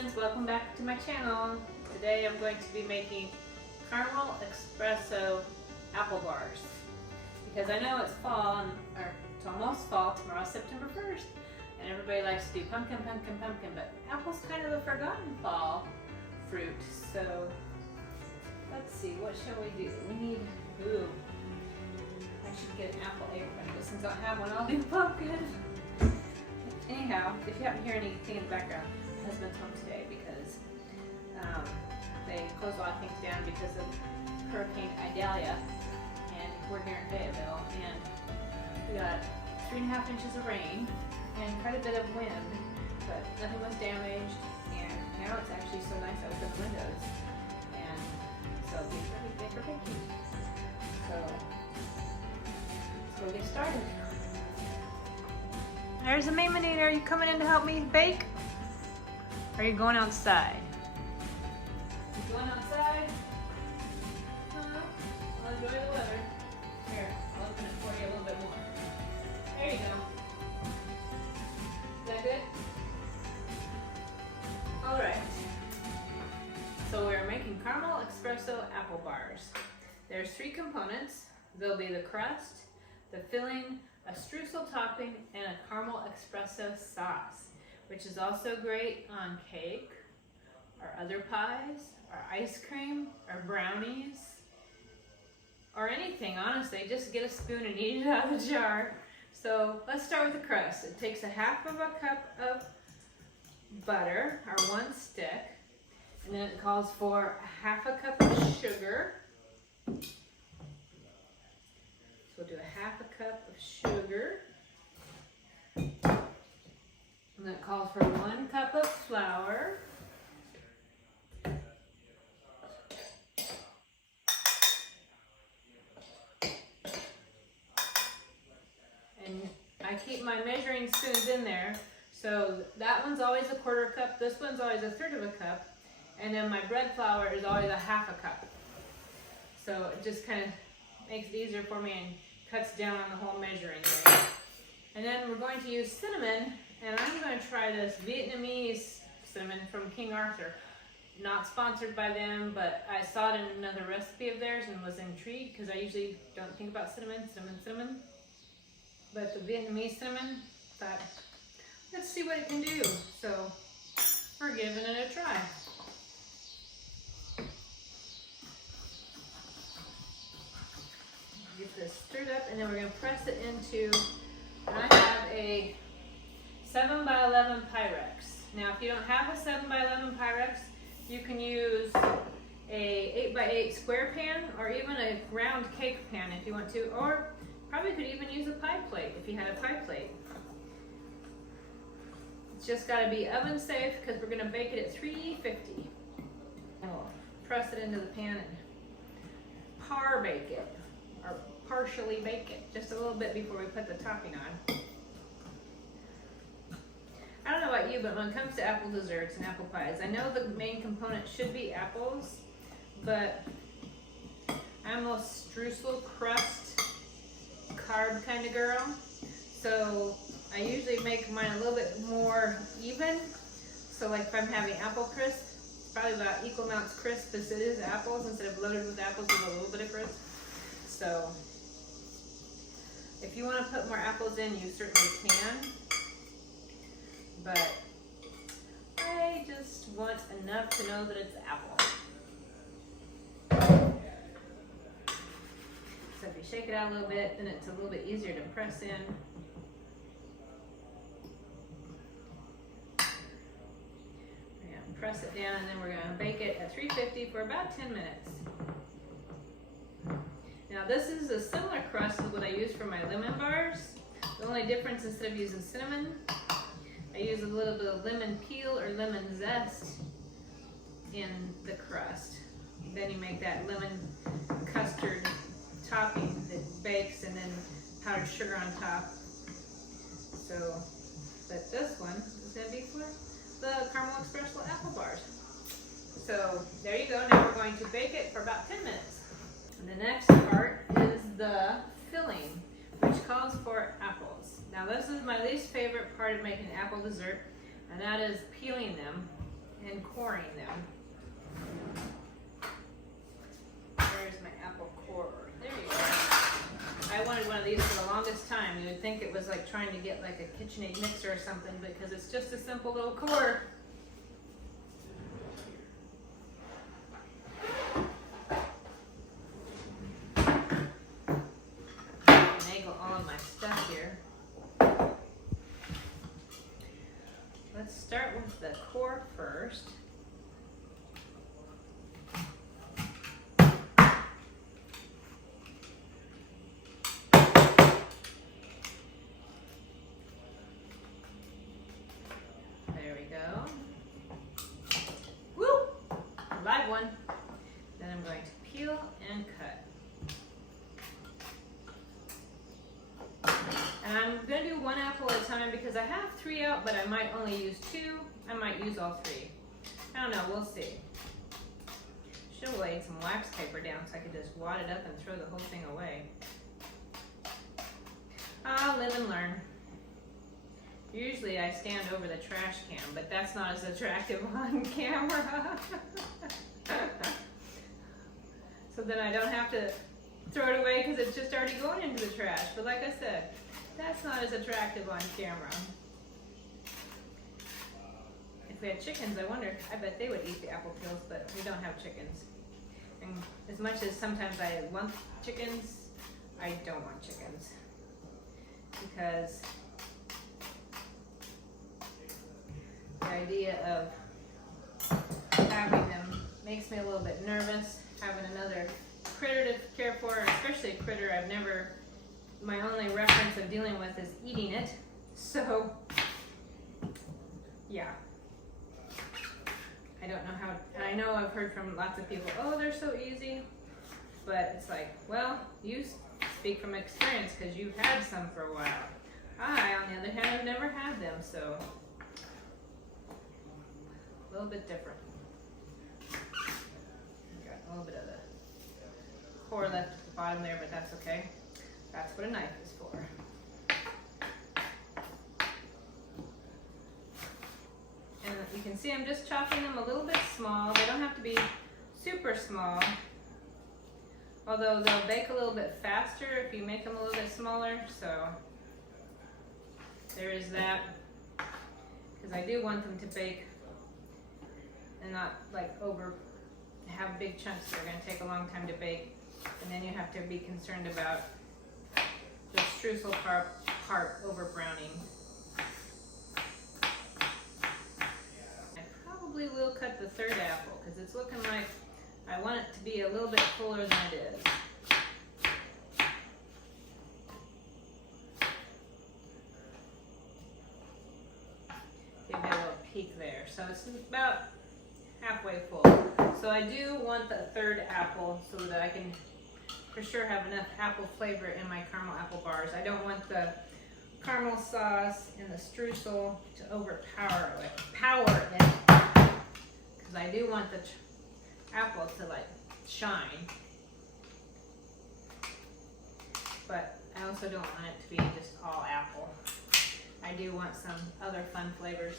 friends, welcome back to my channel. Today I'm going to be making caramel espresso apple bars because I know it's fall, or it's almost fall. Tomorrow's September 1st and everybody likes to do pumpkin, but apple's kind of a forgotten fall fruit. So let's see, what shall we do? We need, I should get an apple apron, but since I don't have one, I'll do pumpkin. Anyhow, if you happen to hear anything in the background, my husband's home today because they closed a lot of things down because of Hurricane Idalia, and we're here in Fayetteville, and we got 3.5 inches of rain and quite a bit of wind, but nothing was damaged, and now it's actually so nice. I opened the windows, and so it's really big for baking. So let's go get started. There's a Maimonitor. Are you coming in to help me bake? Or are you going outside? You going outside? I'll enjoy the weather. Here, I'll open it for you a little bit more. There you go. Is that good? Alright. So we're making caramel espresso apple bars. There's 3 components. There'll be the crust, the filling, a streusel topping, and a caramel espresso sauce, which is also great on cake, or other pies, or ice cream, or brownies, or anything, honestly. Just get a spoon and eat it out of the jar. So let's start with the crust. It takes 1/2 cup of butter, or 1 stick, and then it calls for 1/2 cup of sugar. We'll do 1/2 cup of sugar. And that calls for 1 cup of flour. And I keep my measuring spoons in there. So that one's always 1/4 cup, this one's always 1/3 cup, and then my bread flour is always 1/2 cup. So it just kind of makes it easier for me and cuts down on the whole measuring thing. And then we're going to use cinnamon, and I'm going to try this Vietnamese cinnamon from King Arthur. Not sponsored by them, but I saw it in another recipe of theirs and was intrigued because I usually don't think about cinnamon. But the Vietnamese cinnamon, thought, let's see what it can do. So we're giving it a try. Get this stirred up, and then we're going to press it into, I have a 7x11 Pyrex. Now if you don't have a 7x11 Pyrex, you can use a 8x8 square pan, or even a round cake pan if you want to, or probably could even use a pie plate if you had a pie plate. It's just got to be oven safe because we're going to bake it at 350. And we'll press it into the pan and par bake it, or partially bake it, just a little bit before we put the topping on. I don't know about you, but when it comes to apple desserts and apple pies, I know the main component should be apples, but I'm a streusel crust carb kind of girl, so I usually make mine a little bit more even. So like if I'm having apple crisp, it's probably about equal amounts crisp as it is apples, instead of loaded with apples with a little bit of crisp. So if you want to put more apples in, you certainly can, but I just want enough to know that it's apple. So if you shake it out a little bit, then it's a little bit easier to press in. We're going to press it down, and then we're going to bake it at 350 for about 10 minutes. Now this is a similar crust as what I use for my lemon bars. The only difference, instead of using cinnamon, I use a little bit of lemon peel or lemon zest in the crust. Then you make that lemon custard topping that bakes, and then powdered sugar on top. So, but this one is going to be for the caramel espresso apple bars. So there you go. Now we're going to bake it for about 10 minutes. And the next part is the filling, which calls for apples. Now this is my least favorite part of making an apple dessert, and that is peeling them. and coring them. There's my apple core. There you go. I wanted one of these for the longest time. You would think it was like trying to get like a KitchenAid mixer or something because it's just a simple little core. Finagle all of my stuff here. Let's start with the core first. There we go. Woo! Live one. Then I'm going to peel and cut. And I'm going to do one apple at a time because I have 3 out, but I might only use 2. I might use all 3. I don't know, we'll see. Should have laid some wax paper down so I could just wad it up and throw the whole thing away. I'll live and learn. Usually I stand over the trash can, but that's not as attractive on camera. So then I don't have to throw it away because it's just already going into the trash. But like I said, that's not as attractive on camera. If we had chickens, I bet they would eat the apple peels, but we don't have chickens. And as much as sometimes I want chickens, I don't want chickens. Because the idea of having them makes me a little bit nervous, having another critter to care for, especially a critter I've never, my only reference of dealing with is eating it. So, yeah. I don't know how, and I know I've heard from lots of people, oh, they're so easy. But it's like, well, you speak from experience because you've had some for a while. I, on the other hand, have never had them, so a little bit different. Got a little bit of the core left at the bottom there, but that's okay. That's what a knife is for. And you can see I'm just chopping them a little bit small. They don't have to be super small. Although they'll bake a little bit faster if you make them a little bit smaller, so there is that. Because I do want them to bake and not like have big chunks that are going to take a long time to bake. And then you have to be concerned about the streusel part over browning. I probably will cut the 3rd apple because it's looking like I want it to be a little bit fuller than it is. Give it a little peek there. So it's about halfway full. So I do want the 3rd apple so that I can for sure have enough apple flavor in my caramel apple bars. I don't want the caramel sauce and the streusel to overpower it, because I do want the apple to like shine, but I also don't want it to be just all apple. I do want some other fun flavors.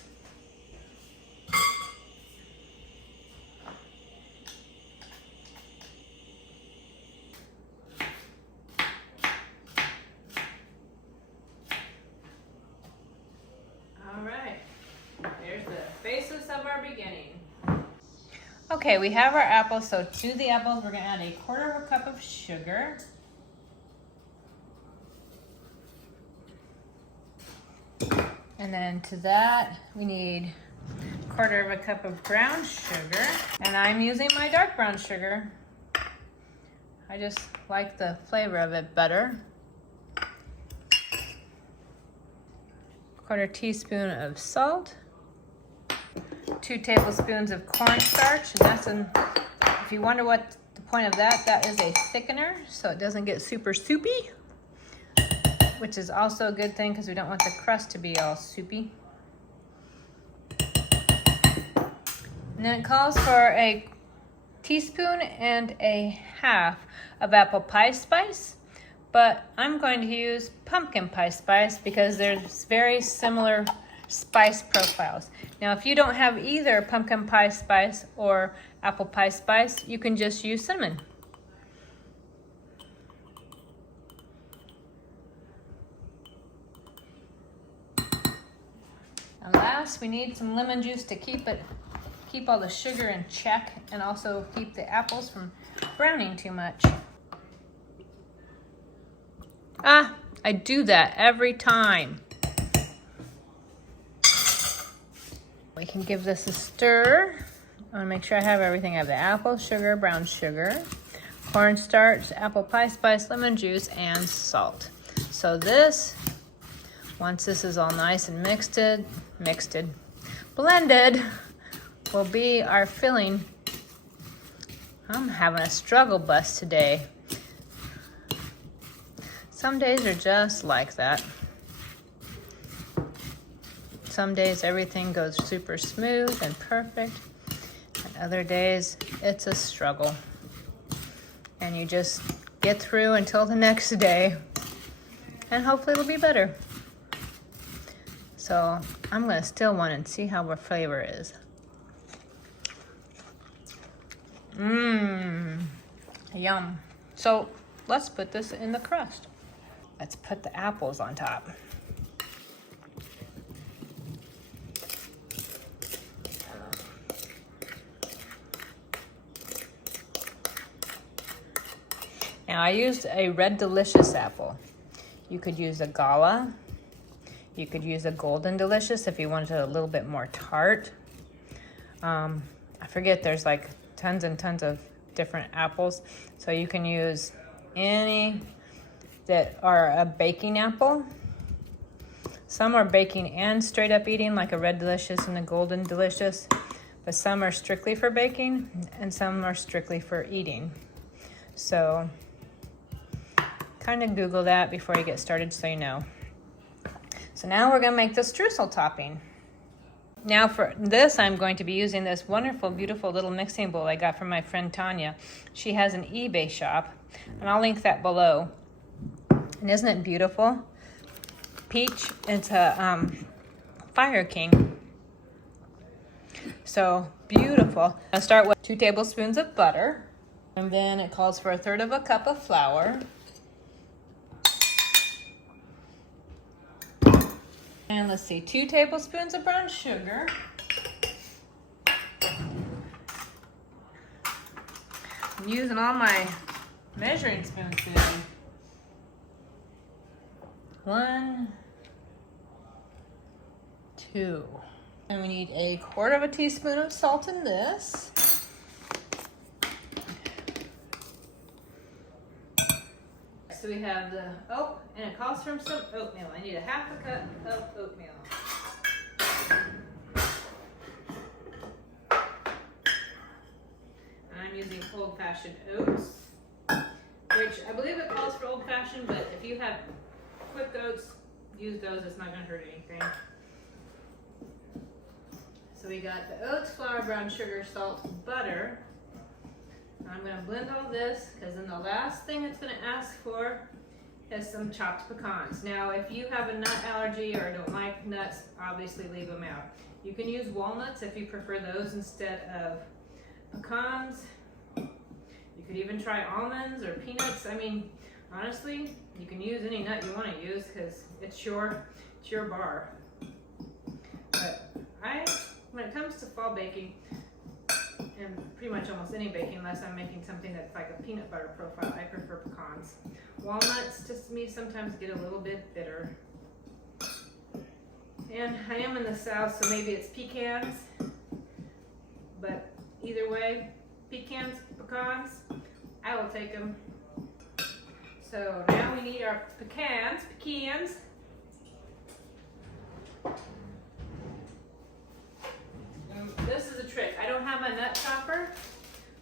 All right, there's the basis of our beginning. Okay, we have our apples, so to the apples we're going to add 1/4 cup of sugar. And then to that we need 1/4 cup of brown sugar. And I'm using my dark brown sugar. I just like the flavor of it better. 1/4 teaspoon of salt. 2 tablespoons of cornstarch, and that's if you wonder what the point of that, that is a thickener, so it doesn't get super soupy, which is also a good thing because we don't want the crust to be all soupy. And then it calls for a teaspoon and a half of apple pie spice, but I'm going to use pumpkin pie spice because there's very similar spice profiles. Now if you don't have either pumpkin pie spice or apple pie spice, you can just use cinnamon. And last, we need some lemon juice to keep all the sugar in check and also keep the apples from browning too much. Ah, I do that every time. We can give this a stir. I want to make sure I have everything. I have the apple sugar, brown sugar, cornstarch, apple pie spice, lemon juice, and salt. So this, once this is all nice and blended, will be our filling. I'm having a struggle bus today. Some days are just like that. Some days everything goes super smooth and perfect, and other days it's a struggle. And you just get through until the next day, and hopefully it'll be better. So I'm gonna still one and see how our flavor is. Yum. So let's put this in the crust. Let's put the apples on top. Now I used a Red Delicious apple. You could use a Gala. You could use a Golden Delicious if you wanted it a little bit more tart. I forget, there's like tons and tons of different apples. So you can use any that are a baking apple. Some are baking and straight up eating, like a Red Delicious and a Golden Delicious. But some are strictly for baking and some are strictly for eating. So kind of Google that before you get started so you know. So now we're gonna make the streusel topping. Now for this, I'm going to be using this wonderful, beautiful little mixing bowl I got from my friend Tanya. She has an eBay shop, and I'll link that below. And isn't it beautiful? Peach, it's a Fire King. So beautiful. I'll start with 2 tablespoons of butter, and then it calls for 1/3 cup of flour. And let's see, 2 tablespoons of brown sugar. I'm using all my measuring spoons today. 1, 2. And we need 1/4 teaspoon of salt in this. So we have the, and it calls for some oatmeal. I need 1/2 cup of oatmeal. And I'm using old-fashioned oats, which I believe it calls for old-fashioned, but if you have quick oats, use those. It's not going to hurt anything. So we got the oats, flour, brown sugar, salt, butter. I'm going to blend all this, because then the last thing it's going to ask for is some chopped pecans. Now, if you have a nut allergy or don't like nuts, obviously leave them out. You can use walnuts if you prefer those instead of pecans. You could even try almonds or peanuts. I mean, honestly, you can use any nut you want to use because it's your bar. But when it comes to fall baking, and pretty much almost any baking, unless I'm making something that's like a peanut butter profile, I prefer pecans. Walnuts, to me, sometimes get a little bit bitter. And I am in the South, so maybe it's pecans. But either way, pecans, I will take them. So now we need our pecans. This is a trick. I don't have my nut chopper,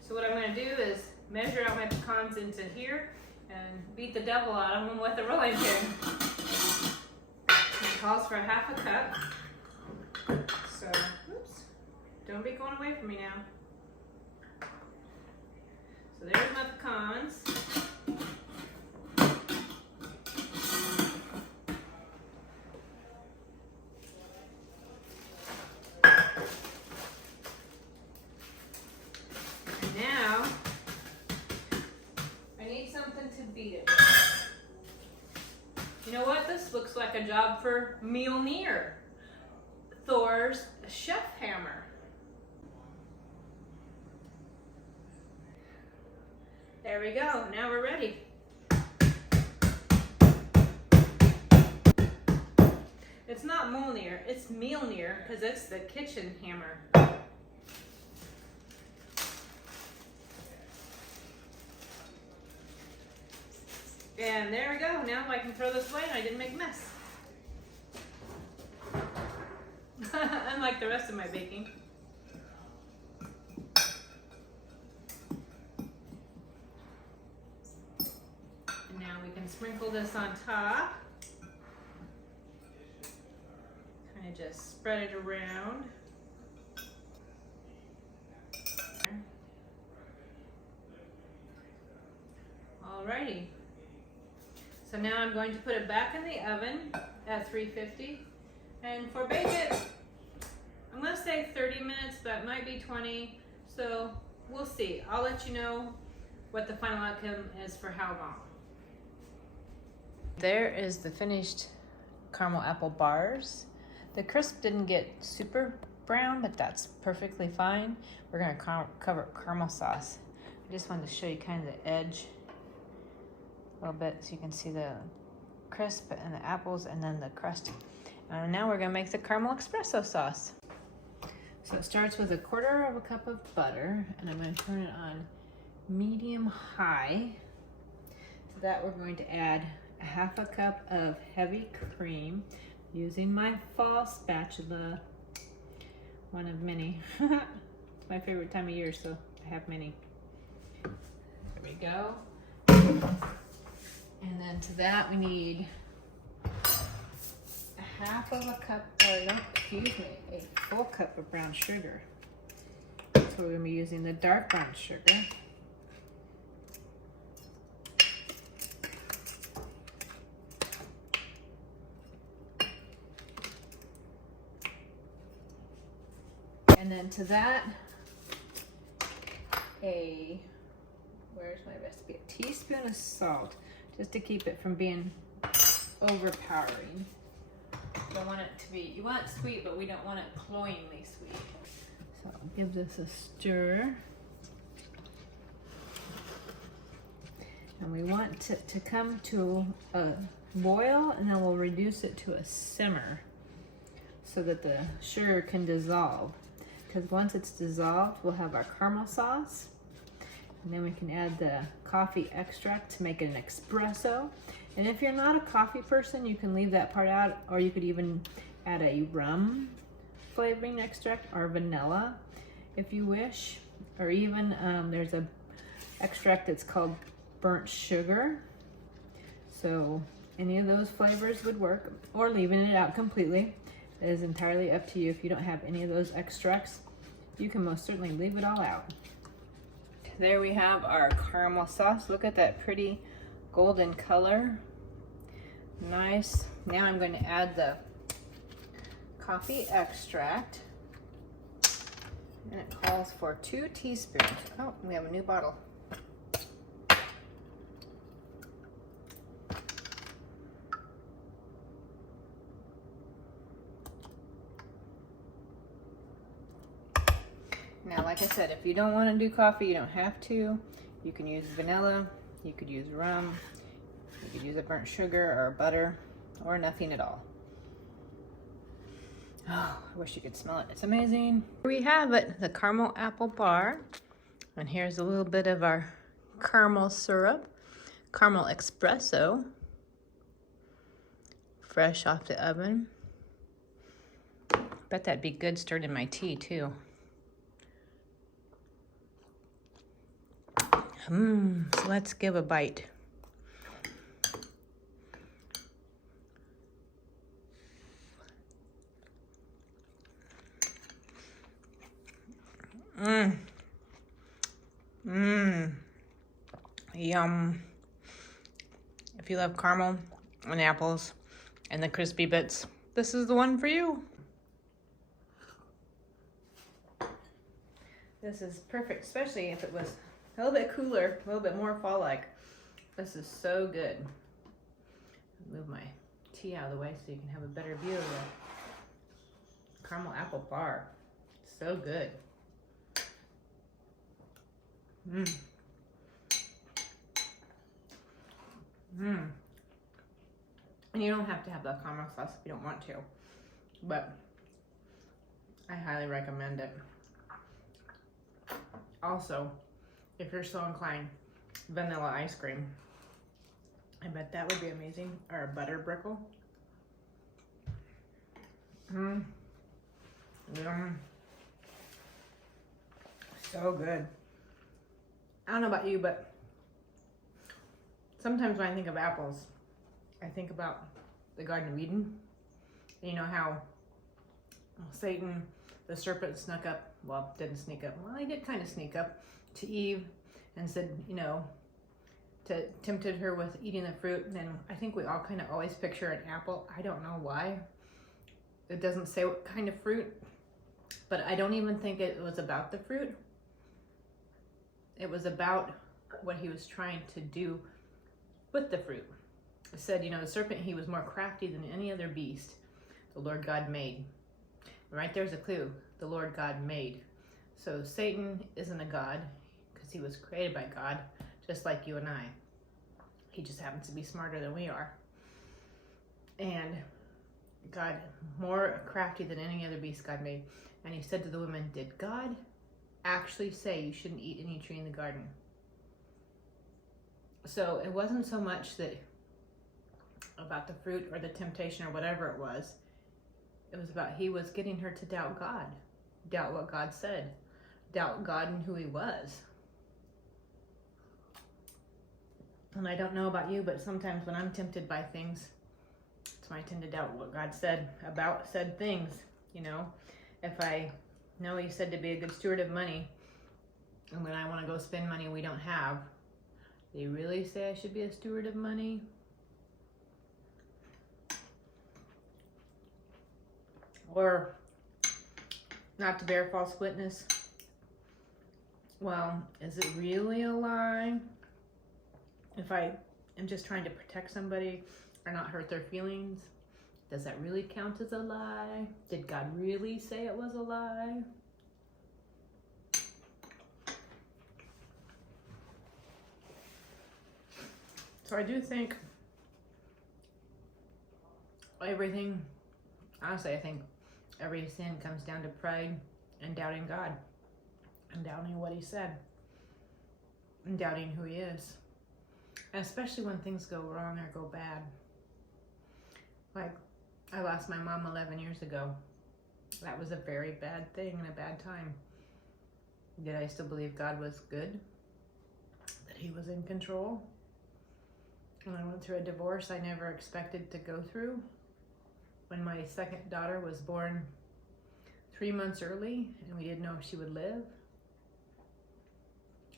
so what I'm going to do is measure out my pecans into here and beat the devil out of them with a rolling pin. It calls for 1/2 cup. So, oops, don't be going away from me now. So there's my pecans. like a job for Mjolnir, Thor's chef hammer. There we go, now we're ready. It's not Mjolnir, it's Mjolnir because it's the kitchen hammer. And there we go, now I can throw this away and I didn't make a mess. Unlike the rest of my baking. And now we can sprinkle this on top. Kind of just spread it around. Alrighty. So now I'm going to put it back in the oven at 350. And for bake it, I'm going to say 30 minutes, but it might be 20. So we'll see. I'll let you know what the final outcome is for how long. There is the finished caramel apple bars. The crisp didn't get super brown, but that's perfectly fine. We're going to cover caramel sauce. I just wanted to show you kind of the edge a little bit so you can see the crisp and the apples and then the crust. And now we're going to make the caramel espresso sauce. So it starts with 1/4 cup of butter, and I'm going to turn it on medium high. To that we're going to add 1/2 cup of heavy cream using my fall spatula, one of many. It's my favorite time of year, so I have many. There we go. And then to that we need 1/2 cup, or no, excuse me, a full cup of brown sugar. So we're going to be using the dark brown sugar. And then to that, where's my recipe? A teaspoon of salt, just to keep it from being overpowering. Don't want it to be, you want it sweet, but we don't want it cloyingly sweet. So I'll give this a stir. And we want it to come to a boil, and then we'll reduce it to a simmer so that the sugar can dissolve. Because once it's dissolved, we'll have our caramel sauce. And then we can add the coffee extract to make it an espresso. And if you're not a coffee person, you can leave that part out, or you could even add a rum flavoring extract or vanilla if you wish. Or even there's a extract that's called burnt sugar. So any of those flavors would work, or leaving it out completely. It is entirely up to you. If you don't have any of those extracts, you can most certainly leave it all out. There we have our caramel sauce. Look at that pretty golden color. Nice. Now I'm going to add the coffee extract. And it calls for 2 teaspoons. Oh, we have a new bottle. Now, like I said, if you don't want to do coffee, you don't have to. You can use vanilla, you could use rum, you could use a burnt sugar or butter, or nothing at all. Oh, I wish you could smell it. It's amazing. Here we have it, the caramel apple bar. And here's a little bit of our caramel syrup, caramel espresso, fresh off the oven. Bet that'd be good stirred in my tea too. So let's give a bite. Yum. If you love caramel and apples and the crispy bits, this is the one for you. This is perfect, especially if it was a little bit cooler, a little bit more fall-like. This is so good. Move my tea out of the way so you can have a better view of the caramel apple bar. So good. Mmm. Mmm. And you don't have to have the caramel sauce if you don't want to, but I highly recommend it. Also, if you're so inclined, vanilla ice cream. I bet that would be amazing. Or a butter brickle. Mmm. Yum. So good. I don't know about you, but sometimes when I think of apples, I think about the Garden of Eden. You know how Satan, the serpent, snuck up, well, didn't sneak up, well, he did kind of sneak up to Eve and said, you know, tempted her with eating the fruit. And I think we all kind of always picture an apple. I don't know why. It doesn't say what kind of fruit, but I don't even think it was about the fruit. It was about what he was trying to do with the fruit. It said, you know, the serpent, he was more crafty than any other beast the Lord God made. Right there's a clue. The Lord God made. So Satan isn't a god because he was created by God, just like you and I. He just happens to be smarter than we are. And God, more crafty than any other beast God made. And he said to the woman, did God actually say you shouldn't eat any tree in the garden? So it wasn't so much that about the fruit or the temptation or whatever it was. It was about he was getting her to doubt God, doubt what God said, doubt God and who he was. And I don't know about you, but sometimes when I'm tempted by things, so I tend to doubt what God said about said things. You know, if I know he said to be a good steward of money, and when I want to go spend money we don't have, they really say I should be a steward of money? Or not to bear false witness. Well, is it really a lie? If I am just trying to protect somebody or not hurt their feelings, does that really count as a lie? Did God really say it was a lie? So I do think everything, honestly, I think every sin comes down to pride and doubting God and doubting what he said and doubting who he is. And especially when things go wrong or go bad. Like, I lost my mom 11 years ago. That was a very bad thing and a bad time. Did I still believe God was good? That he was in control? And I went through a divorce I never expected to go through. When my second daughter was born 3 months early and we didn't know if she would live.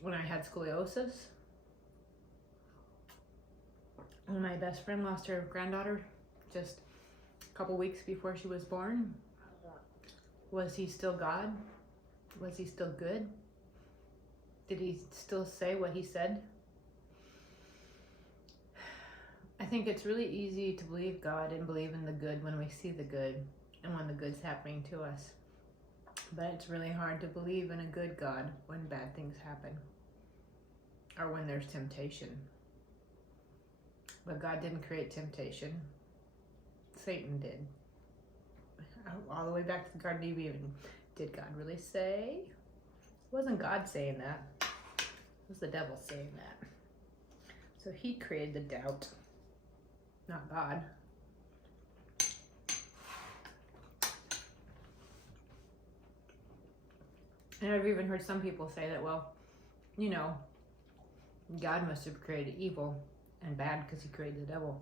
When I had scoliosis. When my best friend lost her granddaughter just a couple weeks before she was born. Was he still God? Was he still good? Did he still say what he said? I think it's really easy to believe God and believe in the good when we see the good and when the good's happening to us. But it's really hard to believe in a good God when bad things happen or when there's temptation. But God didn't create temptation. Satan did. All the way back to the Garden of Eden. Did God really say? It wasn't God saying that. It was the devil saying that. So he created the doubt, not God. And I've even heard some people say that, well, you know, God must have created evil and bad because he created the devil.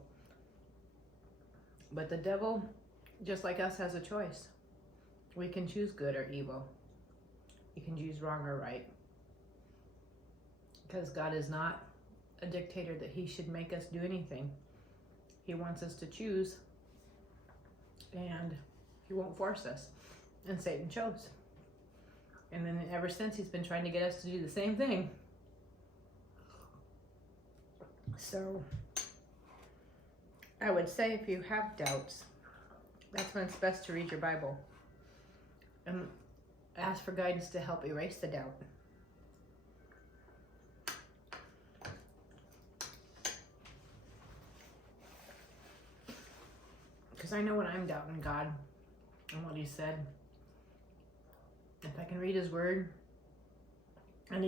But the devil, just like us, has a choice. We can choose good or evil. We can choose wrong or right. Because God is not a dictator that he should make us do anything. He wants us to choose, and he won't force us. And Satan chose. And then ever since, he's been trying to get us to do the same thing. So I would say if you have doubts, that's when it's best to read your Bible and ask for guidance to help erase the doubt. Because I know when I'm doubting God and what He said, if I can read His Word, and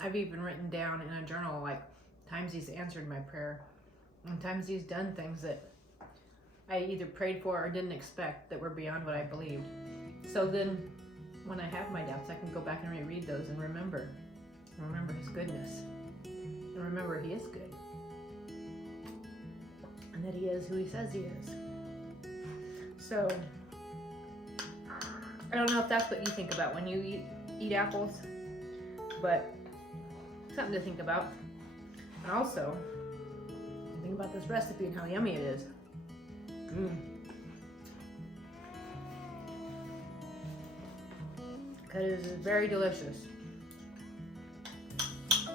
I've even written down in a journal like times He's answered my prayer, and times He's done things that I either prayed for or didn't expect that were beyond what I believed. So then when I have my doubts, I can go back and reread those and remember His goodness, and remember He is good, and that He is who He says He is. So I don't know if that's what you think about when you eat apples, but something to think about. And also, think about this recipe and how yummy it is. That is very delicious.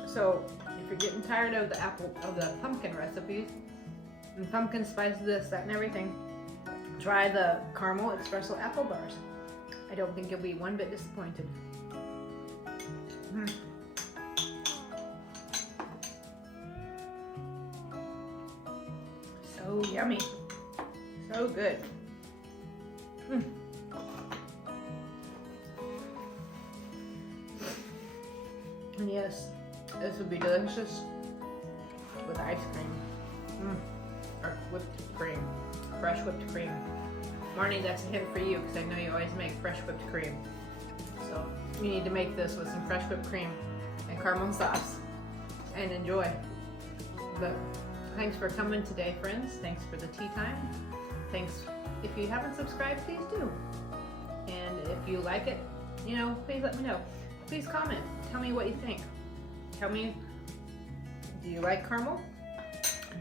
So if you're getting tired of the pumpkin recipes and pumpkin spice this, that, and everything, try the caramel espresso apple bars. I don't think you'll be one bit disappointed. So yummy. So good. And yes, this would be delicious with ice cream. Or whipped cream. Fresh whipped cream. Marnie, that's a hint for you because I know you always make fresh whipped cream. So you need to make this with some fresh whipped cream and caramel sauce and enjoy. But thanks for coming today, friends. Thanks for the tea time. Thanks. If you haven't subscribed, please do. And if you like it, please let me know. Please comment. Tell me what you think. Tell me, do you like caramel?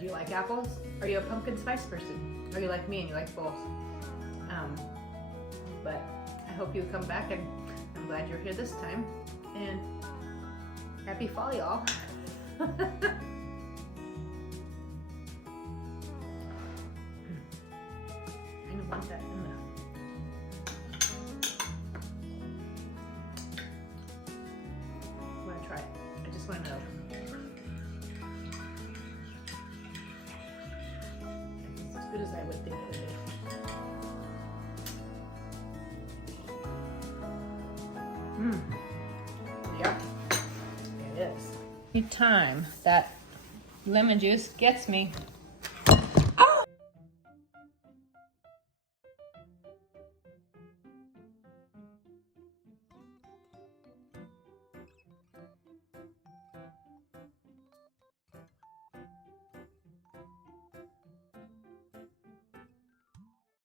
Do you like apples? Are you a pumpkin spice person? Are you like me and you like both? But I hope you come back, and I'm glad you're here this time. And happy fall, y'all. I don't want that in there. I'm gonna try it. I just want to know. It's as good as I would think it is. Yep, it is. Every time that lemon juice gets me